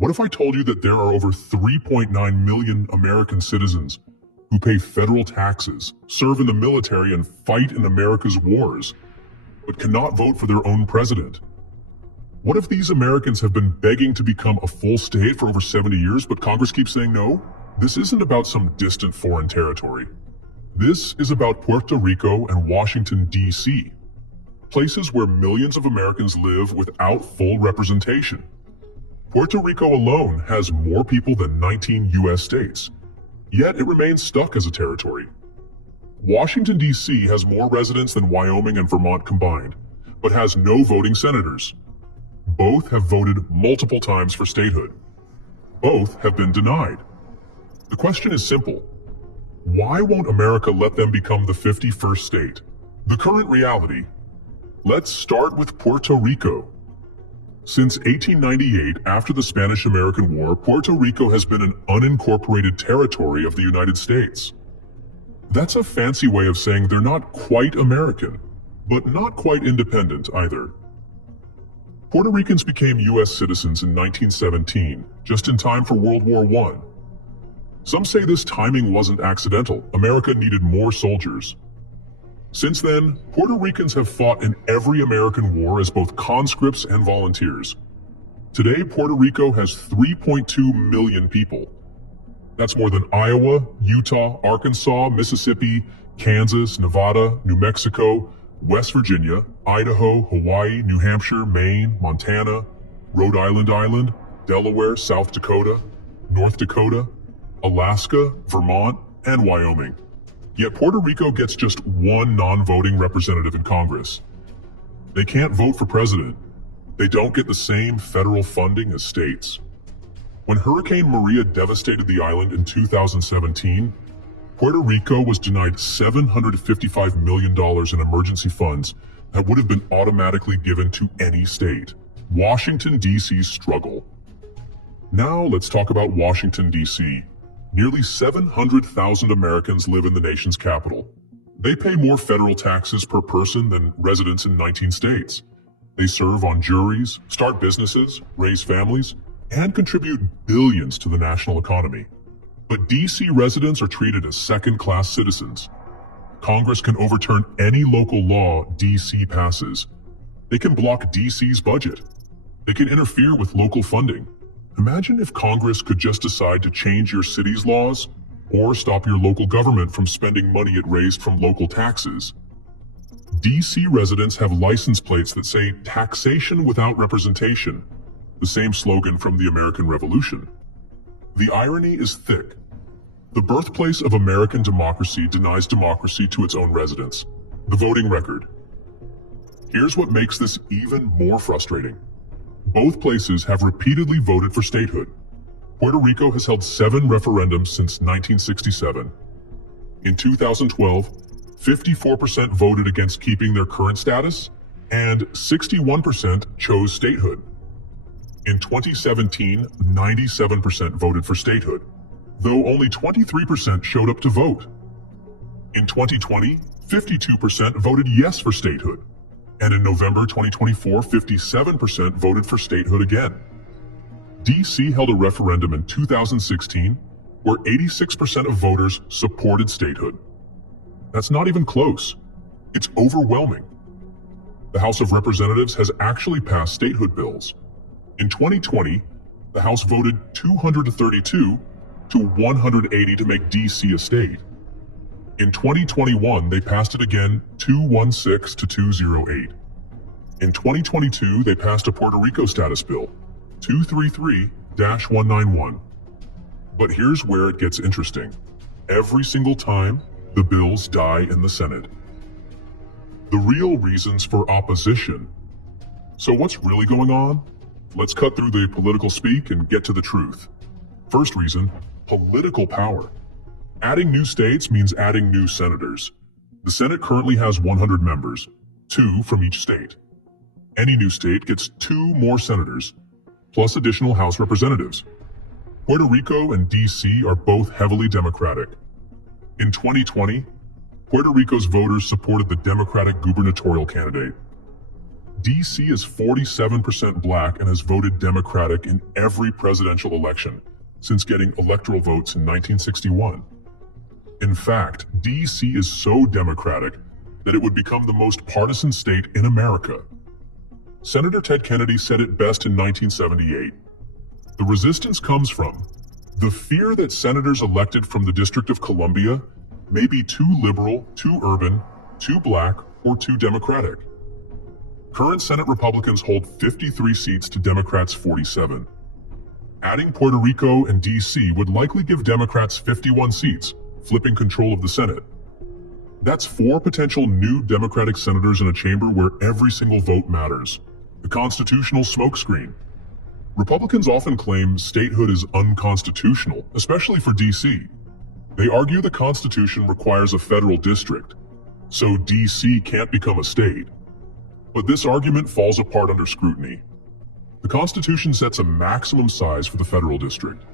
What if I told you that there are over 3.9 million American citizens who pay federal taxes, serve in the military, and fight in America's wars, but cannot vote for their own president? What if these Americans have been begging to become a full state for over 70 years, but Congress keeps saying no? This isn't about some distant foreign territory. This is about Puerto Rico and Washington, D.C., places where millions of Americans live without full representation. Puerto Rico alone has more people than 19 U.S. states, yet it remains stuck as a territory. Washington, D.C. has more residents than Wyoming and Vermont combined, but has no voting senators. Both have voted multiple times for statehood. Both have been denied. The question is simple. Why won't America let them become the 51st state? The current reality. Let's start with Puerto Rico. Since 1898, after the Spanish-American War, Puerto Rico has been an unincorporated territory of the United States. That's a fancy way of saying they're not quite American, but not quite independent either. Puerto Ricans became U.S. citizens in 1917, just in time for World War I. Some say this timing wasn't accidental. America needed more soldiers. Since then, Puerto Ricans have fought in every American war as both conscripts and volunteers. Today, Puerto Rico has 3.2 million people. That's more than Iowa, Utah, Arkansas, Mississippi, Kansas, Nevada, New Mexico, West Virginia, Idaho, Hawaii, New Hampshire, Maine, Montana, Rhode Island, Delaware, South Dakota, North Dakota, Alaska, Vermont, and Wyoming. Yet Puerto Rico gets just one non-voting representative in Congress. They can't vote for president. They don't get the same federal funding as states. When Hurricane Maria devastated the island in 2017, Puerto Rico was denied $755 million in emergency funds that would have been automatically given to any state. Washington, D.C.'s struggle. Now let's talk about Washington, D.C. Nearly 700,000 Americans live in the nation's capital. They pay more federal taxes per person than residents in 19 states. They serve on juries, start businesses, raise families, and contribute billions to the national economy. But D.C. residents are treated as second-class citizens. Congress can overturn any local law D.C. passes. They can block D.C.'s budget. They can interfere with local funding. Imagine if Congress could just decide to change your city's laws or stop your local government from spending money it raised from local taxes. D.C. residents have license plates that say "Taxation without representation," the same slogan from the American Revolution. The irony is thick. The birthplace of American democracy denies democracy to its own residents. The voting record. Here's what makes this even more frustrating. Both places have repeatedly voted for statehood. Puerto Rico has held 7 referendums since 1967. In 2012, 54% voted against keeping their current status, and 61% chose statehood. In 2017, 97% voted for statehood, though only 23% showed up to vote. In 2020, 52% voted yes for statehood. And in November 2024, 57% voted for statehood again. D.C. held a referendum in 2016 where 86% of voters supported statehood. That's not even close. It's overwhelming. The House of Representatives has actually passed statehood bills. In 2020, the House voted 232 to 180 to make D.C. a state. In 2021, they passed it again 216 to 208. In 2022, they passed a Puerto Rico status bill, 233-191. But here's where it gets interesting. Every single time, the bills die in the Senate. The real reasons for opposition. So what's really going on? Let's cut through the political speak and get to the truth. First reason, political power. Adding new states means adding new senators. The Senate currently has 100 members, 2 from each state. Any new state gets 2 more senators, plus additional House representatives. Puerto Rico and D.C. are both heavily Democratic. In 2020, Puerto Rico's voters supported the Democratic gubernatorial candidate. DC is 47% black and has voted Democratic in every presidential election since getting electoral votes in 1961. In fact, DC is so Democratic that it would become the most partisan state in America. Senator Ted Kennedy said it best in 1978. The resistance comes from the fear that senators elected from the District of Columbia may be too liberal, too urban, too black, or too Democratic. Current Senate Republicans hold 53 seats to Democrats' 47. Adding Puerto Rico and DC would likely give Democrats 51 seats, flipping control of the Senate. That's 4 potential new Democratic senators in a chamber where every single vote matters. The constitutional smokescreen. Republicans often claim statehood is unconstitutional, especially for DC. They argue the Constitution requires a federal district, so DC can't become a state. But this argument falls apart under scrutiny. The Constitution sets a maximum size for the federal district,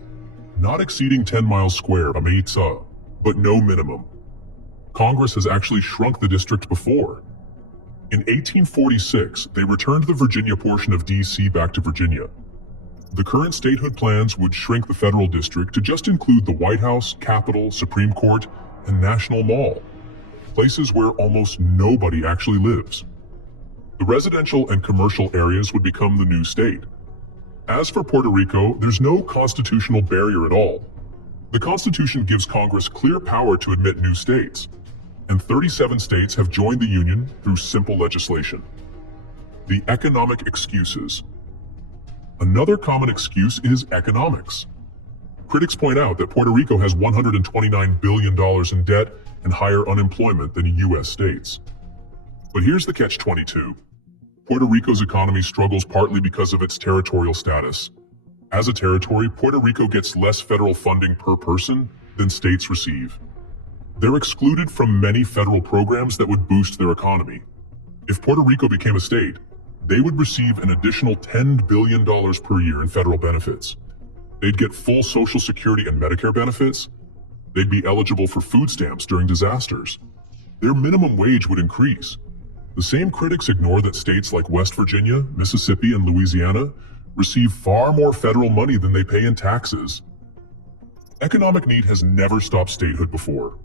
not exceeding 10 miles square, but no minimum. Congress has actually shrunk the district before. In 1846, they returned the Virginia portion of DC back to Virginia. The current statehood plans would shrink the federal district to just include the White House, Capitol, Supreme Court, and National Mall, places where almost nobody actually lives. The residential and commercial areas would become the new state. As for Puerto Rico, there's no constitutional barrier at all. The Constitution gives Congress clear power to admit new states, and 37 states have joined the Union through simple legislation. The economic excuses. Another common excuse is economics. Critics point out that Puerto Rico has $129 billion in debt and higher unemployment than U.S. states. But here's the catch-22. Puerto Rico's economy struggles partly because of its territorial status. As a territory, Puerto Rico gets less federal funding per person than states receive. They're excluded from many federal programs that would boost their economy. If Puerto Rico became a state, they would receive an additional $10 billion per year in federal benefits. They'd get full Social Security and Medicare benefits. They'd be eligible for food stamps during disasters. Their minimum wage would increase. The same critics ignore that states like West Virginia, Mississippi, and Louisiana receive far more federal money than they pay in taxes. Economic need has never stopped statehood before.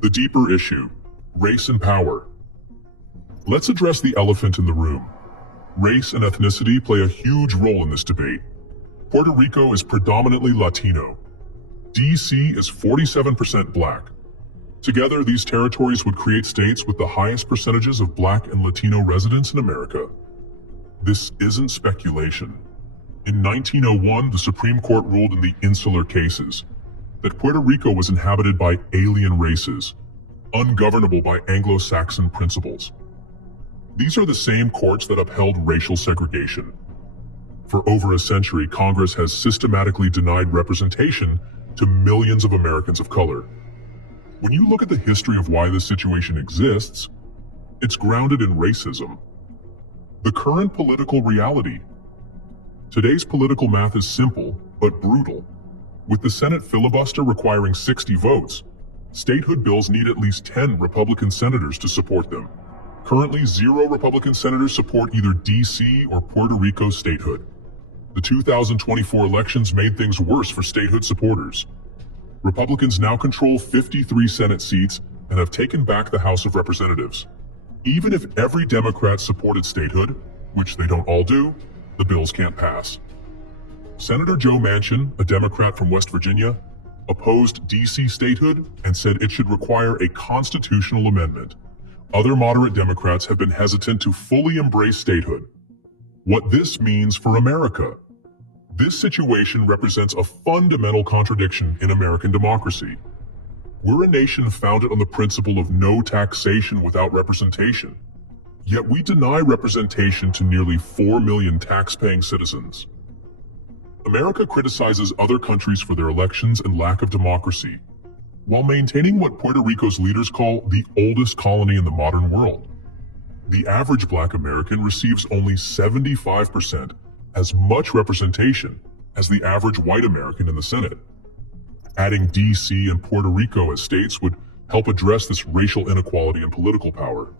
The deeper issue, race and power. Let's address the elephant in the room. Race and ethnicity play a huge role in this debate. Puerto Rico is predominantly Latino. DC is 47% black. Together, these territories would create states with the highest percentages of black and Latino residents in America. This isn't speculation. In 1901, the Supreme Court ruled in the Insular cases that Puerto Rico was inhabited by alien races, ungovernable by Anglo-Saxon principles. These are the same courts that upheld racial segregation. For over a century, Congress has systematically denied representation to millions of Americans of color. When you look at the history of why this situation exists, it's grounded in racism. The current political reality. Today's political math is simple, but brutal. With the Senate filibuster requiring 60 votes, statehood bills need at least 10 Republican senators to support them. Currently, 0 Republican senators support either DC or Puerto Rico statehood. The 2024 elections made things worse for statehood supporters. Republicans now control 53 Senate seats and have taken back the House of Representatives. Even if every Democrat supported statehood, which they don't all do, the bills can't pass. Senator Joe Manchin, a Democrat from West Virginia, opposed DC statehood and said it should require a constitutional amendment. Other moderate Democrats have been hesitant to fully embrace statehood. What this means for America. This situation represents a fundamental contradiction in American democracy. We're a nation founded on the principle of no taxation without representation. Yet we deny representation to nearly 4 million tax-paying citizens. America criticizes other countries for their elections and lack of democracy, while maintaining what Puerto Rico's leaders call the oldest colony in the modern world. The average Black American receives only 75% as much representation as the average white American in the Senate. Adding DC and Puerto Rico as states would help address this racial inequality in political power.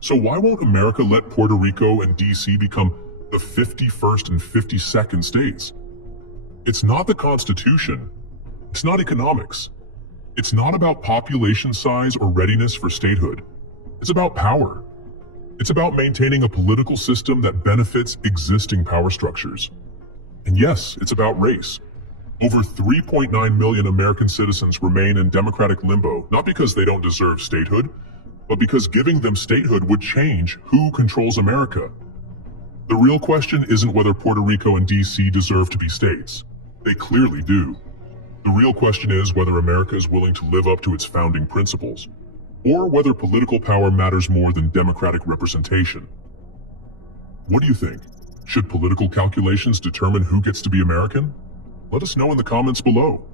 So why won't America let Puerto Rico and DC become the 51st and 52nd states? It's not the Constitution. It's not economics. It's not about population size or readiness for statehood. It's about power. It's about maintaining a political system that benefits existing power structures. And yes, it's about race. Over 3.9 million American citizens remain in democratic limbo, not because they don't deserve statehood, but because giving them statehood would change who controls America. The real question isn't whether Puerto Rico and DC deserve to be states. They clearly do. The real question is whether America is willing to live up to its founding principles, or whether political power matters more than democratic representation. What do you think? Should political calculations determine who gets to be American? Let us know in the comments below.